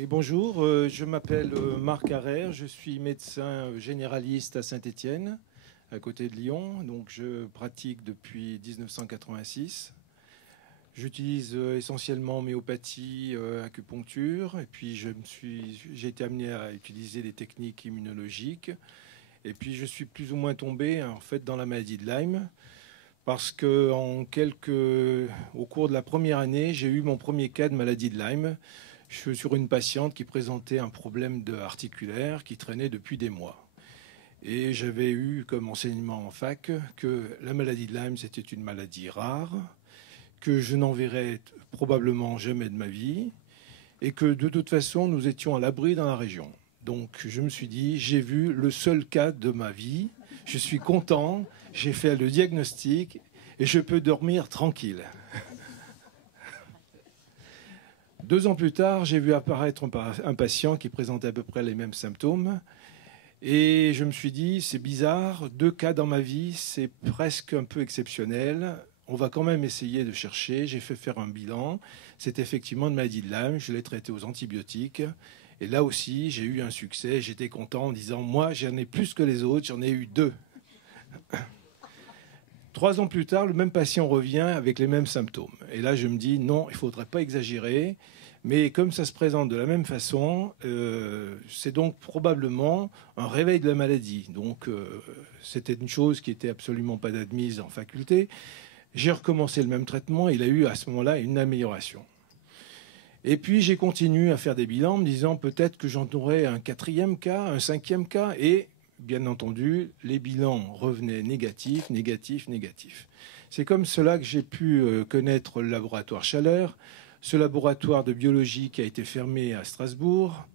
Et bonjour, je m'appelle Marc Harrer, je suis médecin généraliste à Saint-Étienne, à côté de Lyon. Donc je pratique depuis 1986. J'utilise essentiellement homéopathie, acupuncture, et puis j'ai été amené à utiliser des techniques immunologiques. Et puis je suis plus ou moins tombé en fait dans la maladie de Lyme, parce que au cours de la première année, j'ai eu mon premier cas de maladie de Lyme. Je suis sur une patiente qui présentait un problème articulaire qui traînait depuis des mois. Et j'avais eu comme enseignement en fac que la maladie de Lyme, c'était une maladie rare, que je n'en verrais probablement jamais de ma vie, et que de toute façon, nous étions à l'abri dans la région. Donc je me suis dit, j'ai vu le seul cas de ma vie, je suis content, j'ai fait le diagnostic, et je peux dormir tranquille. 2 ans plus tard, j'ai vu apparaître un patient qui présentait à peu près les mêmes symptômes. Et je me suis dit, c'est bizarre, 2 cas dans ma vie, c'est presque un peu exceptionnel. On va quand même essayer de chercher. J'ai fait faire un bilan. C'est effectivement une maladie de Lyme. Je l'ai traité aux antibiotiques. Et là aussi, j'ai eu un succès. J'étais content en disant, moi, j'en ai plus que les autres. J'en ai eu 2. 3 ans plus tard, le même patient revient avec les mêmes symptômes. Et là, je me dis, non, il ne faudrait pas exagérer. Mais comme ça se présente de la même façon, c'est donc probablement un réveil de la maladie. Donc, c'était une chose qui n'était absolument pas admise en faculté. J'ai recommencé le même traitement. Il a eu à ce moment-là une amélioration. Et puis, j'ai continué à faire des bilans en me disant peut-être que j'en aurais un 4e cas, un 5e cas. Et bien entendu, les bilans revenaient négatifs, négatifs, négatifs. C'est comme cela que j'ai pu connaître le laboratoire Schaller, ce laboratoire de biologie qui a été fermé à Strasbourg,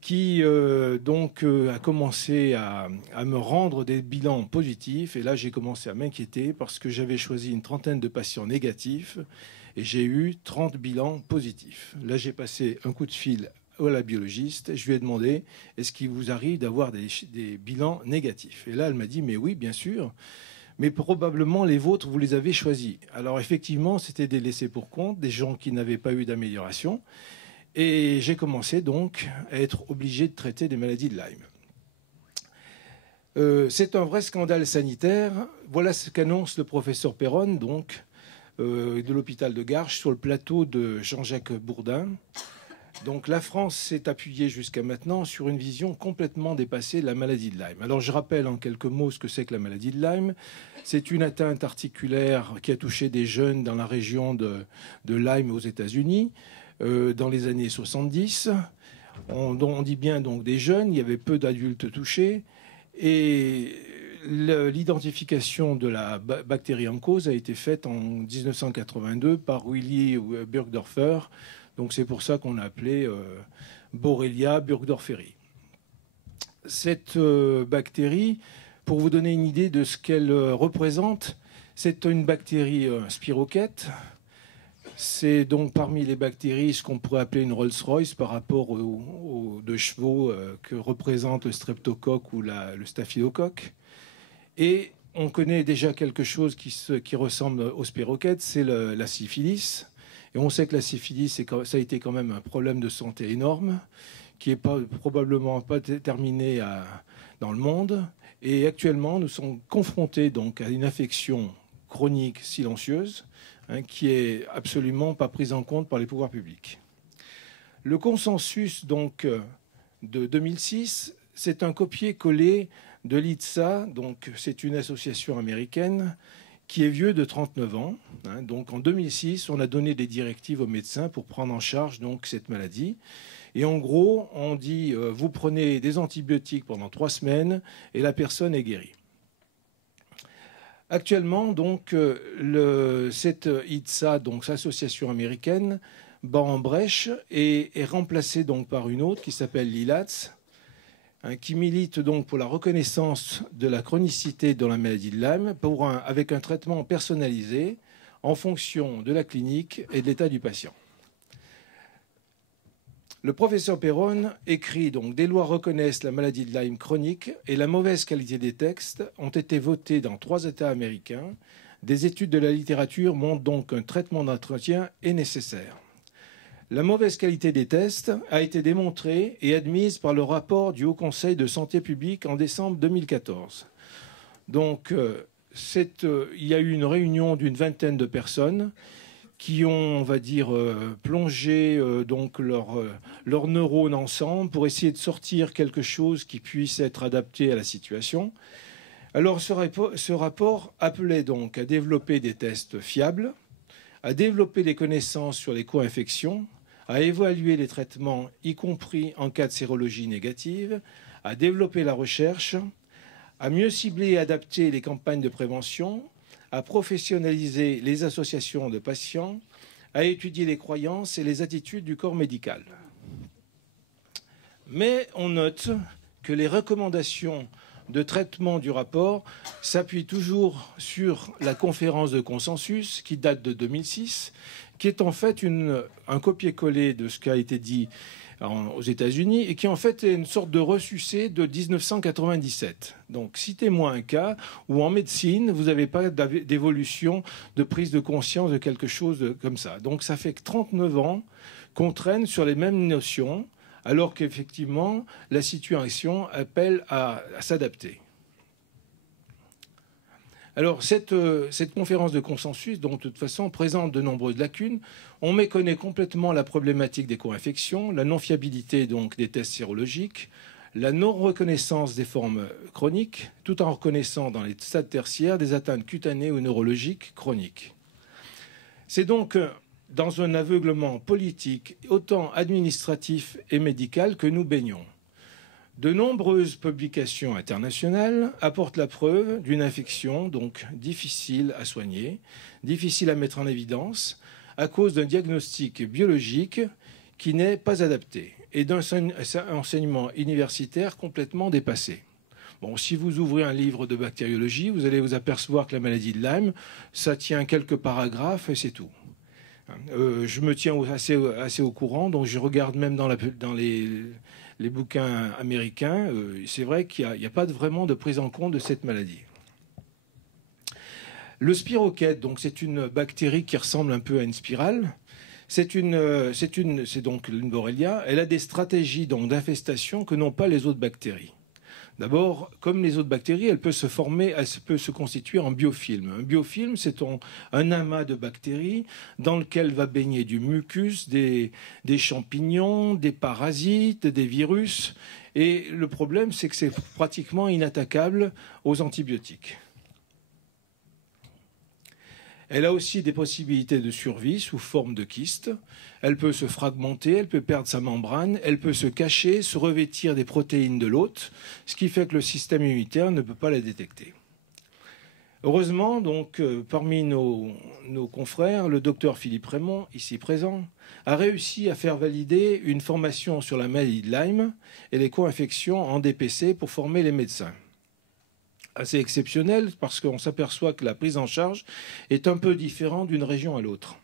qui a commencé à me rendre des bilans positifs. Et là, j'ai commencé à m'inquiéter parce que j'avais choisi une trentaine de patients négatifs et j'ai eu 30 bilans positifs. Là, j'ai passé un coup de fil à la biologiste. Je lui ai demandé, est-ce qu'il vous arrive d'avoir des bilans négatifs? Et là, elle m'a dit, mais oui, bien sûr. Mais probablement les vôtres, vous les avez choisis. Alors effectivement, c'était des laissés pour compte, des gens qui n'avaient pas eu d'amélioration. Et j'ai commencé donc à être obligé de traiter des maladies de Lyme. C'est un vrai scandale sanitaire. Voilà ce qu'annonce le professeur Perron, donc, de l'hôpital de Garches, sur le plateau de Jean-Jacques Bourdin. Donc la France s'est appuyée jusqu'à maintenant sur une vision complètement dépassée de la maladie de Lyme. Alors je rappelle en quelques mots ce que c'est que la maladie de Lyme. C'est une atteinte articulaire qui a touché des jeunes dans la région de Lyme aux États-Unis dans les années 70. On dit bien donc des jeunes, il y avait peu d'adultes touchés. Et l'identification de la bactérie en cause a été faite en 1982 par Willy Burgdorfer. Donc c'est pour ça qu'on l'a appelé Borrelia burgdorferi. Cette bactérie, pour vous donner une idée de ce qu'elle représente, c'est une bactérie spirochète. C'est donc parmi les bactéries ce qu'on pourrait appeler une Rolls-Royce par rapport aux 2 chevaux que représente le streptocoque ou le staphylocoque. Et on connaît déjà quelque chose qui ressemble au spirochète, c'est la syphilis. Et on sait que la syphilis, ça a été quand même un problème de santé énorme, qui n'est probablement pas terminé dans le monde. Et actuellement, nous sommes confrontés donc à une affection chronique silencieuse, qui est absolument pas prise en compte par les pouvoirs publics. Le consensus donc de 2006, c'est un copier-coller de l'ITSA, donc c'est une association américaine qui est vieux de 39 ans. Donc en 2006, on a donné des directives aux médecins pour prendre en charge donc cette maladie. Et en gros, on dit vous prenez des antibiotiques pendant 3 semaines et la personne est guérie. Actuellement, donc, cette ITSA, donc cette association américaine, bat en brèche et est remplacée donc par une autre qui s'appelle l'ILATS, qui milite donc pour la reconnaissance de la chronicité dans la maladie de Lyme avec un traitement personnalisé en fonction de la clinique et de l'état du patient. Le professeur Perron écrit donc « Des lois reconnaissent la maladie de Lyme chronique et la mauvaise qualité des textes ont été votés dans 3 États américains. Des études de la littérature montrent donc qu'un traitement d'entretien est nécessaire. La mauvaise qualité des tests a été démontrée et admise par le rapport du Haut Conseil de santé publique en décembre 2014. Donc, il y a eu une réunion d'une vingtaine de personnes qui ont, on va dire, plongé donc leurs neurones ensemble pour essayer de sortir quelque chose qui puisse être adapté à la situation. Alors, ce rapport appelait donc à développer des tests fiables, à développer des connaissances sur les co-infections, à évaluer les traitements, y compris en cas de sérologie négative, à développer la recherche, à mieux cibler et adapter les campagnes de prévention, à professionnaliser les associations de patients, à étudier les croyances et les attitudes du corps médical. Mais on note que les recommandations de traitement du rapport s'appuient toujours sur la conférence de consensus qui date de 2006, qui est en fait un copier-coller de ce qui a été dit aux États-Unis et qui en fait est une sorte de ressucé de 1997. Donc citez-moi un cas où en médecine, vous n'avez pas d'évolution, de prise de conscience de quelque chose comme ça. Donc ça fait que 39 ans qu'on traîne sur les mêmes notions, alors qu'effectivement, la situation appelle à s'adapter. Alors, cette conférence de consensus, donc, de toute façon, présente de nombreuses lacunes. On méconnaît complètement la problématique des co-infections, la non-fiabilité donc, des tests sérologiques, la non-reconnaissance des formes chroniques, tout en reconnaissant dans les stades tertiaires des atteintes cutanées ou neurologiques chroniques. C'est donc dans un aveuglement politique, autant administratif et médical, que nous baignons. De nombreuses publications internationales apportent la preuve d'une infection donc difficile à soigner, difficile à mettre en évidence, à cause d'un diagnostic biologique qui n'est pas adapté et d'un enseignement universitaire complètement dépassé. Bon, si vous ouvrez un livre de bactériologie, vous allez vous apercevoir que la maladie de Lyme, ça tient quelques paragraphes et c'est tout. Je me tiens assez au courant, donc je regarde même dans les bouquins américains. C'est vrai qu'il n'y a pas vraiment de prise en compte de cette maladie. Le spirochète, donc c'est une bactérie qui ressemble un peu à une spirale. C'est donc une borrelia. Elle a des stratégies d'infestation que n'ont pas les autres bactéries. D'abord, comme les autres bactéries, elle peut se constituer en biofilm. Un biofilm, c'est un amas de bactéries dans lequel va baigner du mucus, des champignons, des parasites, des virus. Et le problème, c'est que c'est pratiquement inattaquable aux antibiotiques. Elle a aussi des possibilités de survie sous forme de kyste. Elle peut se fragmenter, elle peut perdre sa membrane, elle peut se cacher, se revêtir des protéines de l'hôte, ce qui fait que le système immunitaire ne peut pas la détecter. Heureusement, donc, parmi nos confrères, le docteur Philippe Raymond, ici présent, a réussi à faire valider une formation sur la maladie de Lyme et les co-infections en DPC pour former les médecins. Assez exceptionnel parce qu'on s'aperçoit que la prise en charge est un peu différente d'une région à l'autre.